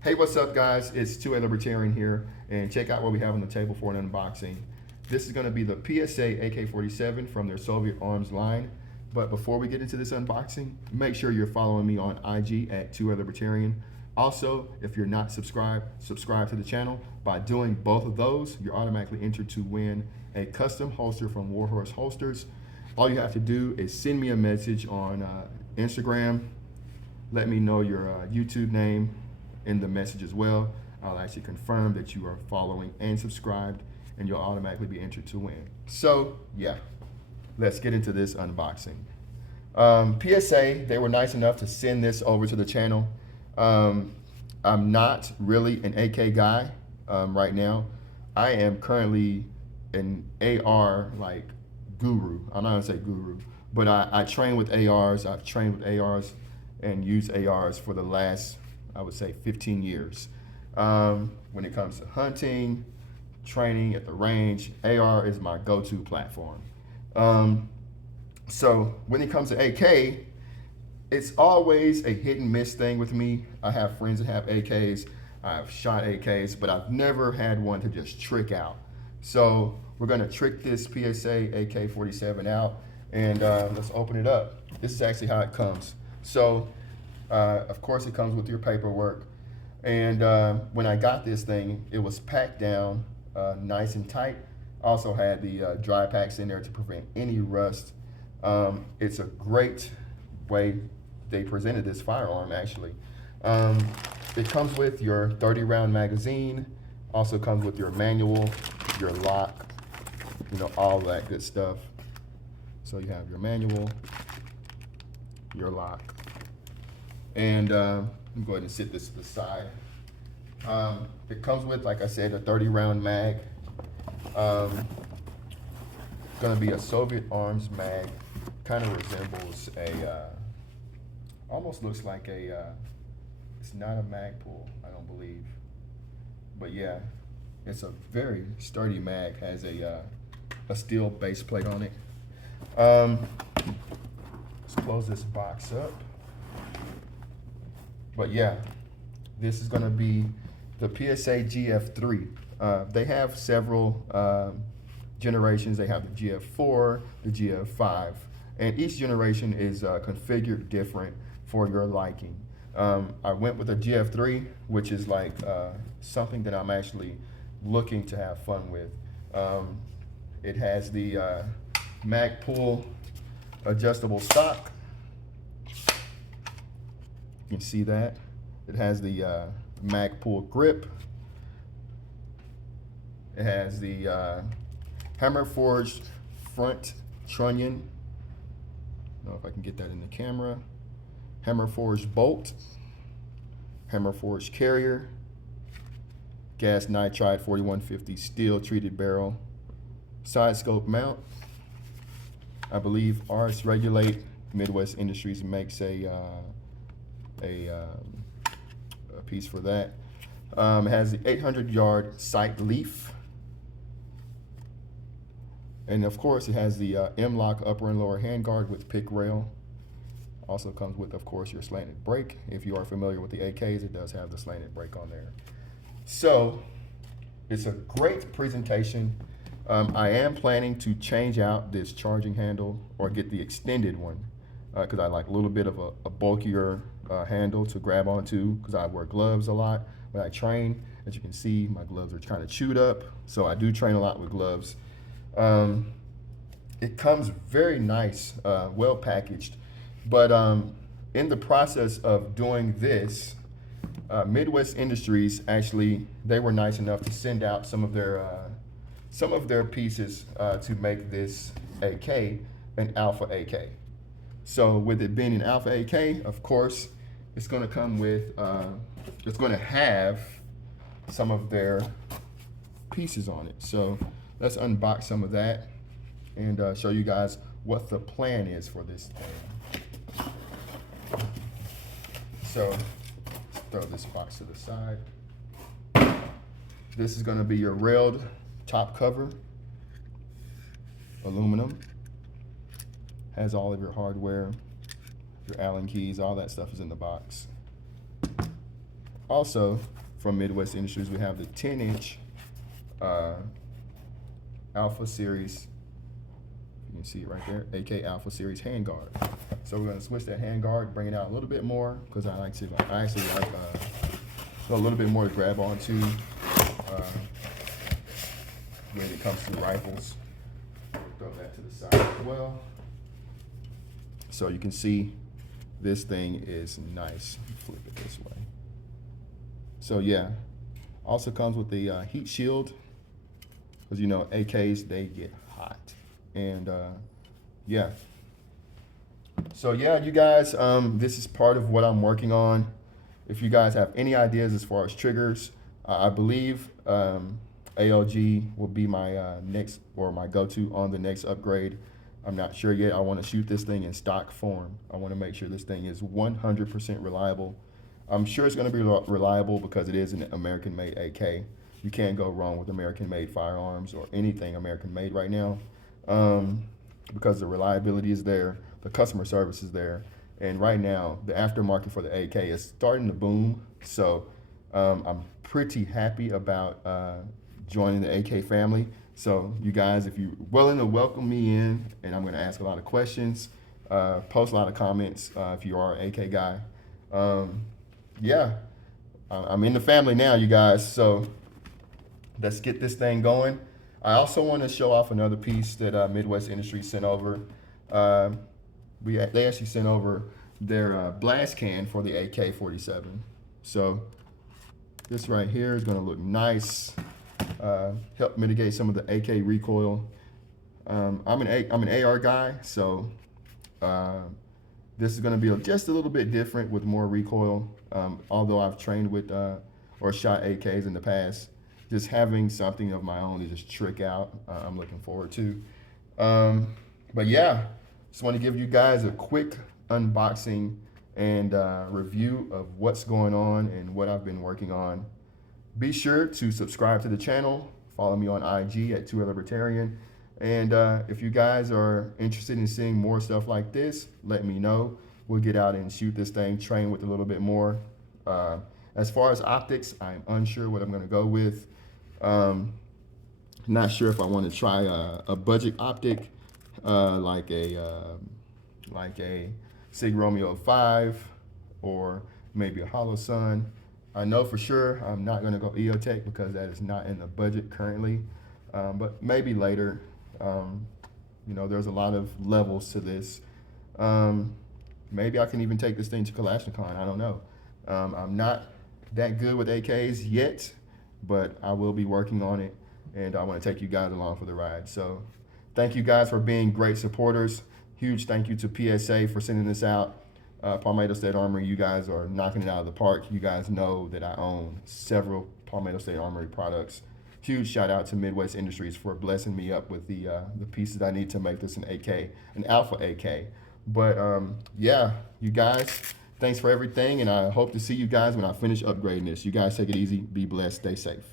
Hey, what's up, guys? It's 2A Libertarian here, and check out what we have on the table for an unboxing. This is going to be the PSA AK-47 from their Soviet arms line. But before we get into this unboxing, make sure you're following me on IG at 2A Libertarian. Also, if you're not subscribed, subscribe to the channel. By doing both of those, you're automatically entered to win a custom holster from Warhorse Holsters. All you have to do is send me a message on Instagram. Let me know your YouTube name in the message as well. I'll actually confirm that you are following and subscribed, and you'll automatically be entered to win. So yeah, let's get into this unboxing. PSA, they were nice enough to send this over to the channel. I'm not really an AK guy right now. I am currently an AR guru. I'm not gonna say guru, but I train with ARs. I've trained with ARs and used ARs for the last, I would say, 15 years. When it comes to hunting, training at the range, AR is my go-to platform. So when it comes to AK, it's always a hit and miss thing with me. I have friends that have AKs, I've shot AKs, but I've never had one to just trick out. So we're gonna trick this PSA AK-47 out, and let's open it up. This is actually how it comes. So of course it comes with your paperwork. And when I got this thing, it was packed down nice and tight. Also had the dry packs in there to prevent any rust. It's a great way they presented this firearm, actually. It comes with your 30-round magazine, also comes with your manual, your lock, all that good stuff. So you have your manual, your lock, and I'm going to sit this to the side. It comes with, like I said, a 30-round mag. Going to be a Soviet arms mag. Kind of resembles almost looks like it's not a mag pull, I don't believe. But yeah, it's a very sturdy mag, has a steel base plate on it. Let's close this box up. But yeah, this is gonna be the PSA GF3. They have several generations. They have the GF4, the GF5, and each generation is configured different for your liking. I went with a GF3, which is like something that I'm actually looking to have fun with. It has the mag pull adjustable stock. You can see that. It has the mag pull grip. It has the hammer forged front trunnion. I don't know if I can get that in the camera. Hammer forged bolt. Hammer forged carrier. Gas nitride 4150 steel treated barrel. Side scope mount. I believe Ars Regulate Midwest Industries makes a piece for that. It has the 800-yard sight leaf. And of course, it has the M-LOK upper and lower handguard with pick rail. Also comes with, of course, your slanted brake. If you are familiar with the AKs, it does have the slanted brake on there. So it's a great presentation. I am planning to change out this charging handle or get the extended one because I like a little bit of a bulkier handle to grab onto because I wear gloves a lot when I train. As you can see, my gloves are kind of chewed up, so I do train a lot with gloves. It comes very nice, well packaged, but in the process of doing this, Midwest Industries actually, they were nice enough to send out some of their pieces to make this AK an Alpha AK. So with it being an Alpha AK, of course, it's going to come with, it's going to have some of their pieces on it. So let's unbox some of that and show you guys what the plan is for this thing. So let's throw this box to the side. This is going to be your railed top cover, aluminum. Has all of your hardware, your Allen keys, all that stuff is in the box. also from Midwest Industries, we have the 10-inch Alpha Series. You can see it right there, AK Alpha Series handguard. So we're going to switch that handguard, bring it out a little bit more, because I actually like a little bit more to grab onto when it comes to rifles. Throw that to the side as well. So you can see this thing is nice. Flip it this way. So yeah, also comes with the heat shield, because you know AKs, they get hot. And yeah. So yeah, you guys, this is part of what I'm working on. If you guys have any ideas as far as triggers, I believe ALG will be my next, or my go-to on the next upgrade. I'm not sure yet. I want to shoot this thing in stock form. I want to make sure this thing is 100% reliable. I'm sure it's going to be reliable because it is an American-made AK. You can't go wrong with American-made firearms or anything American-made right now, because the reliability is there, the customer service is there, and right now the aftermarket for the AK is starting to boom. So I'm pretty happy about joining the AK family. So you guys, if you're willing to welcome me in, and I'm going to ask a lot of questions, post a lot of comments if you are an AK guy. Yeah, I'm in the family now, you guys. So let's get this thing going. I also want to show off another piece that Midwest Industries sent over. They actually sent over their blast can for the AK-47. So this right here is going to look nice. Help mitigate some of the AK recoil. I'm an AR guy, so this is going to be just a little bit different with more recoil. Although I've trained with or shot AKs in the past, just having something of my own to just trick out, I'm looking forward to. But yeah, just want to give you guys a quick unboxing and review of what's going on and what I've been working on. Be sure to subscribe to the channel. Follow me on IG at 2A Libertarian. And if you guys are interested in seeing more stuff like this, let me know. We'll get out and shoot this thing, train with a little bit more. As far as optics, I'm unsure what I'm going to go with. Not sure if I want to try a budget optic, like a Sig Romeo 5, or maybe a Hollow Sun. I know for sure I'm not going to go EOTech because that is not in the budget currently, but maybe later. You know, there's a lot of levels to this. Maybe I can even take this thing to Kalashnikov. I don't know. I'm not that good with AKs yet, but I will be working on it, and I want to take you guys along for the ride. So thank you guys for being great supporters. Huge thank you to PSA for sending this out. Palmetto State Armory, you guys are knocking it out of the park. You guys know that I own several Palmetto State Armory products. Huge shout out to Midwest Industries for blessing me up with the pieces I need to make this an AK, an Alpha AK. But yeah, you guys, thanks for everything, and I hope to see you guys when I finish upgrading this. You guys take it easy, be blessed, stay safe.